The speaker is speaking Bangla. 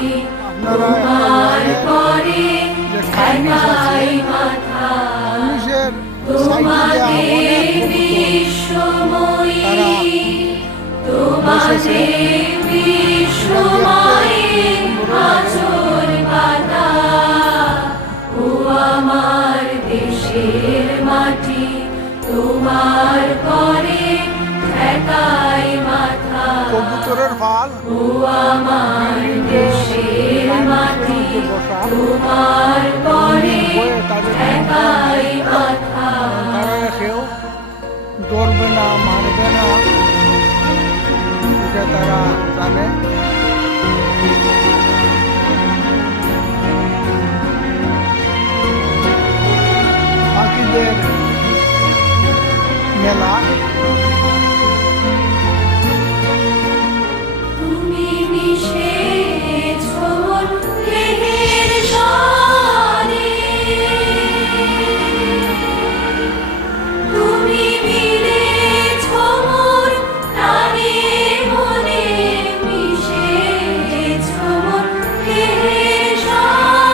তোমার পরে ঠেকাই মাথা তোমাদের বিশ্বময়ী তোমাদের বিশ্বময়ী আঁচল পাতা ও আমার দেশের মাটি তোমার পরে ঠেকাই মাথা কবুতরের ফাল ও আমার